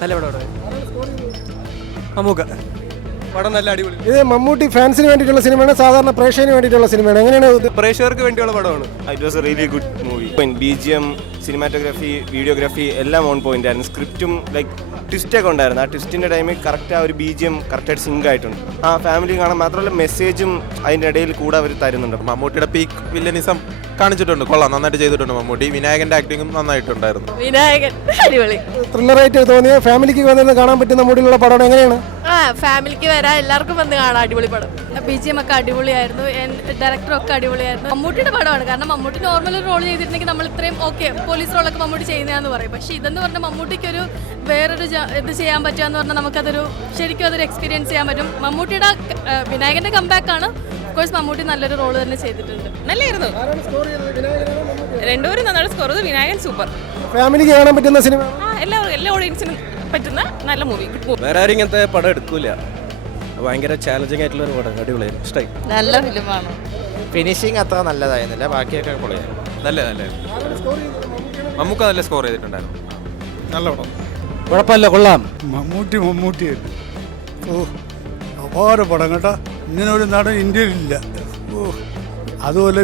നല്ല പടമാണ്. മമ്മൂക്ക പടം നല്ല അടിപൊളി. ഇത് മമ്മൂട്ടി ഫാൻസിന് വേണ്ടിയിട്ടുള്ള സിനിമയാണ്, സാധാരണ പ്രേക്ഷകന് വേണ്ടിയിട്ടുള്ള സിനിമയാണ്. എങ്ങനെയാണ് ഇത്? പ്രേക്ഷകർക്ക് വേണ്ടിയുള്ള പടമാണ്. It was A really good movie. BGM, cinematography, videography എല്ലാം ഓൺ പോയിന്റ് ആയിരുന്നു. സ്ക്രിപ്റ്റും ലൈക്ക് ട്വിസ്റ്റൊക്കെ ഉണ്ടായിരുന്നു. ആ ട്വിസ്റ്റിൻ്റെ ടൈമിൽ കറക്റ്റ് ആ ഒരു BGM കറക്റ്റായിട്ട് സിങ്ക് ആയിട്ടുണ്ട്. ആ ഫാമിലി കാണാൻ മാത്രമല്ല മെസ്സേജും അതിൻ്റെ ഇടയിൽ കൂടെ അവർ തരുന്നുണ്ട്. മമ്മൂട്ടിയുടെ പീക്ക് വില്ലനിസം കാണിച്ചിട്ടുണ്ട്. കൊള്ളാം, നന്നായിട്ട് ചെയ്തിട്ടുണ്ട് മമ്മൂട്ടി. വിനായകന്റെ ആക്ടിങ്ങും നന്നായിട്ടുണ്ടായിരുന്നു. വിനായകൻ അടിപൊളി, ത്രില്ലറായിട്ട് തോന്നിയ ഫാമിലിക്ക് വന്നിരുന്ന് കാണാൻ പറ്റുന്ന മൂഡിലുള്ള പടമാണ്. എങ്ങനെയാണ്? ഫാമിലിക്ക് വരാൻ എല്ലാവർക്കും വന്ന് കാണാം. അടിപൊളി പടം. BGM ഒക്കെ അടിപൊളിയായിരുന്നു, ഡയറക്ടറൊക്കെ അടിപൊളിയായിരുന്നു. മമ്മൂട്ടിയുടെ പടമാണ്. കാരണം മമ്മൂട്ടി നോർമൽ ഒരു റോൾ ചെയ്തിട്ടുണ്ടെങ്കിൽ നമ്മൾ ഇത്രയും ഓക്കെ പോലീസ് റോളൊക്കെ മമ്മൂട്ടി ചെയ്യുന്നതെന്ന് പറയും. പക്ഷേ ഇതെന്ന് പറഞ്ഞാൽ മമ്മൂട്ടിക്ക് ഒരു വേറൊരു ഇത് ചെയ്യാൻ പറ്റുക പറഞ്ഞാൽ നമുക്കതൊരു ശരിക്കും അതൊരു എക്സ്പീരിയൻസ് ചെയ്യാൻ പറ്റും. മമ്മൂട്ടിയുടെ വിനായകന്റെ കംബാക്ക് ആണ്. ഓഫ്കോഴ്സ് മമ്മൂട്ടി നല്ലൊരു റോൾ തന്നെ ചെയ്തിട്ടുണ്ട്. നല്ലായിരുന്നു, രണ്ടുപേരും നന്നായിട്ട് സ്കോർ ചെയ്തു. വിനായകൻ സൂപ്പർ. ഫാമിലിക്ക് കാണാൻ പറ്റുന്ന സിനിമ, എല്ലാ ഓഡിയൻസിനും പറ്റുന്ന നല്ല മൂവി. വേറെ ആരും ഇങ്ങനത്തെ പടം എടുക്കൂല. ഭയങ്കര ചാലഞ്ചിങ് ആയിട്ടുള്ള ഒരു പടം. അടിപൊളിയായിരുന്നു, ഇഷ്ടമായി. നല്ല ഫിലിമാണ്. ഫിനിഷിങ് അത്ര നല്ലതായിരുന്നില്ല, ബാക്കിയൊക്കെ പൊളിയായിരുന്നു. നല്ല മമ്മൂക്ക നല്ല സ്കോർ ചെയ്തിട്ടുണ്ടായിരുന്നു. നല്ല പടം. കുഴപ്പമില്ല, കൊള്ളാം. മമ്മൂട്ടി അപാര പടം കേട്ടോ. ഇങ്ങനെ ഒരു നടൻ ഇന്ത്യയിലില്ല. അതുപോലെ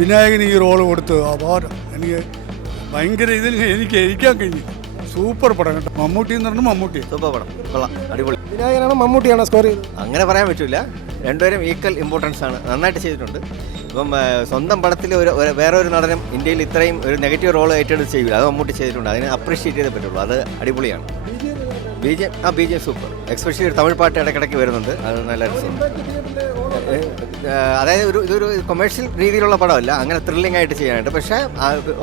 വിനായകന് ഈ റോള് കൊടുത്ത് അപാരം. എനിക്ക് ഭയങ്കര ഇതിൽ എനിക്ക് ഇരിക്കാൻ കഴിഞ്ഞു. സൂപ്പർ പടം കേട്ടോ. മമ്മൂട്ടി എന്ന് പറഞ്ഞാൽ മമ്മൂട്ടി സൂപ്പർ പടം, കൊള്ളാം, അടിപൊളി. വിനായകനാണോ മമ്മൂട്ടിയാണോ സ്കോർ ചെയ്തത്? അങ്ങനെ പറയാൻ പറ്റില്ല, രണ്ടുപേരും ഈക്വൽ ഇമ്പോർട്ടൻസ് ആണ്. നന്നായിട്ട് ചെയ്തിട്ടുണ്ട്. ഇപ്പം സ്വന്തം പടത്തിൽ വേറെ ഒരു നടനും ഇന്ത്യയിൽ ഇത്രയും ഒരു നെഗറ്റീവ് റോൾ ഏറ്റെടുത്ത് ചെയ്യില്ല. അത് മമ്മൂട്ടി ചെയ്തിട്ടുണ്ട്. അതിനെ അപ്രീഷിയേറ്റ് ചെയ്തേ പറ്റുള്ളൂ. അത് അടിപൊളിയാണ്. BGM super. എക്സ്പെഷ്യലി ഒരു തമിഴ് പാട്ട് ഇടയ്ക്കിടയ്ക്ക് വരുന്നുണ്ട്. അത് നല്ല രസമാണ്. അതായത് ഇതൊരു കൊമേഴ്ഷ്യൽ രീതിയിലുള്ള പടമല്ല, അങ്ങനെ ത്രില്ലിംഗ് ആയിട്ട് ചെയ്യാനായിട്ട്. പക്ഷേ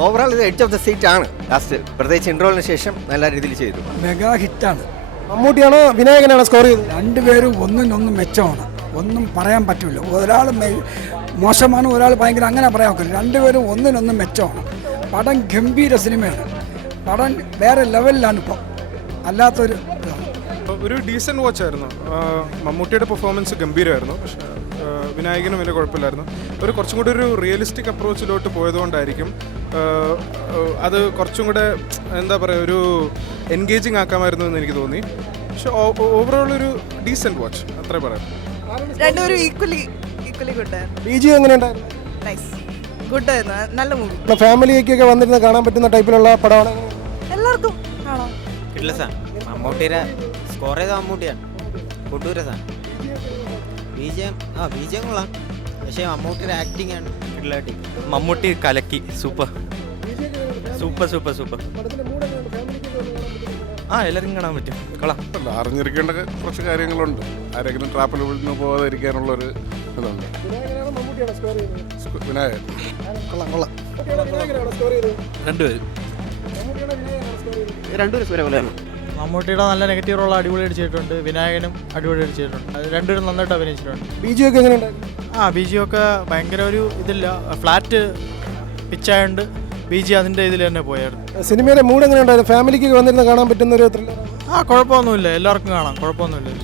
ഓവറോൾ ഇത് എഡ്ജ് ഓഫ് ദ സീറ്റ് ആണ്. ലാസ്റ്റ് പ്രത്യേകിച്ച് ഇൻട്രോളിന് ശേഷം നല്ല രീതിയിൽ ചെയ്തു. മെഗാ ഹിറ്റാണ്. മമ്മൂട്ടിയാണോ വിനായകനാണോ സ്കോർ ചെയ്തത്? രണ്ടുപേരും ഒന്നിനൊന്നും മെച്ചമാണ്. ഒന്നും പറയാൻ പറ്റില്ല. ഒരാൾ മോശമാണ്, ഒരാൾ ഭയങ്കര, അങ്ങനെ പറയാൻ ഒക്കില്ല. രണ്ടുപേരും ഒന്നിനൊന്നും മെച്ചമാണ്. പടം ഗംഭീര സിനിമയാണ്. പടം വേറെ ലെവലിലാണ് ഇപ്പോൾ, അല്ലാത്തൊരു ഒരു ഡീസൻറ്റ് വാച്ച് ആയിരുന്നു. മമ്മൂട്ടിയുടെ പെർഫോമൻസ് ഗംഭീരമായിരുന്നു. പക്ഷേ വിനായകനും വലിയ കുഴപ്പമില്ലായിരുന്നു. ഒരു കുറച്ചും കൂടി ഒരു റിയലിസ്റ്റിക് അപ്രോച്ചിലോട്ട് പോയതുകൊണ്ടായിരിക്കും അത് കുറച്ചും കൂടെ എന്താ പറയുക, ഒരു എൻഗേജിങ് ആക്കാമായിരുന്നു എന്ന് എനിക്ക് തോന്നി. പക്ഷെ ഓവറോൾ ഒരു ഡീസൻറ്റ് വാച്ച് അത്രേ പറയാം. രണ്ടുപേരും ഈക്വലി ഗുഡായിരുന്നു. BGM എങ്ങനെയുണ്ടായിരുന്നു? നൈസ്, ഗുഡായിരുന്നു. നല്ല മൂവി. ഫാമിലിക്കൊക്കെ വന്നിരുന്ന് കാണാൻ പറ്റുന്ന ടൈപ്പിലുള്ള പടമാണ്. എല്ലാവർക്കും കാണാം. ഇല്ല സാർ, മമ്മൂട്ടിയുടെ സ്കോർ ചെയ്ത മമ്മൂട്ടിയാണ്. കൊണ്ടൂര സാർ BGM കൊള്ളാം. പക്ഷേ മമ്മൂട്ടിയുടെ ആക്ടിങ് ആണ് കിടിലായിട്ട്. മമ്മൂട്ടി കലക്കി. സൂപ്പർ. എല്ലാവർക്കും കാണാൻ പറ്റും. കൊള്ളാം. അറിഞ്ഞിരിക്കേണ്ട കുറച്ച് കാര്യങ്ങളുണ്ട്. ആരെങ്കിലും ട്രാപ്പിൽ വീഴുന്നു പോകാതിരിക്കാനുള്ളൊരു ഇതുണ്ട്. വിനായകൻ കൊള്ളാം. രണ്ടുപേരും മമ്മൂട്ടിയുടെ നല്ല നെഗറ്റീവ് റോൾ അടിപൊളിയായിട്ട് ചെയ്തിട്ടുണ്ട്. വിനായകനും അടിപൊളിയായിട്ട് ചെയ്തിട്ടുണ്ട്. അത് രണ്ടുപേരും നന്നായിട്ട് അഭിനയിച്ചിട്ടുണ്ട്. BGM ഒക്കെ എങ്ങനെയുണ്ടായിരുന്നു? BGM ഒക്കെ ഭയങ്കര ഒരു ഇതില്ല, ഫ്ലാറ്റ് പിച്ചായതുകൊണ്ട് BGM അതിൻ്റെ ഇതിൽ തന്നെ പോയായിരുന്നു. സിനിമയുടെ മൂഡ് എങ്ങനെയുണ്ടായിരുന്നു? ഫാമിലിക്ക് വന്നിരുന്ന് കാണാൻ പറ്റുന്ന ഒരു ത്രില്ലർ? കുഴപ്പമൊന്നുമില്ല, എല്ലാവർക്കും കാണാം, കുഴപ്പമൊന്നുമില്ല.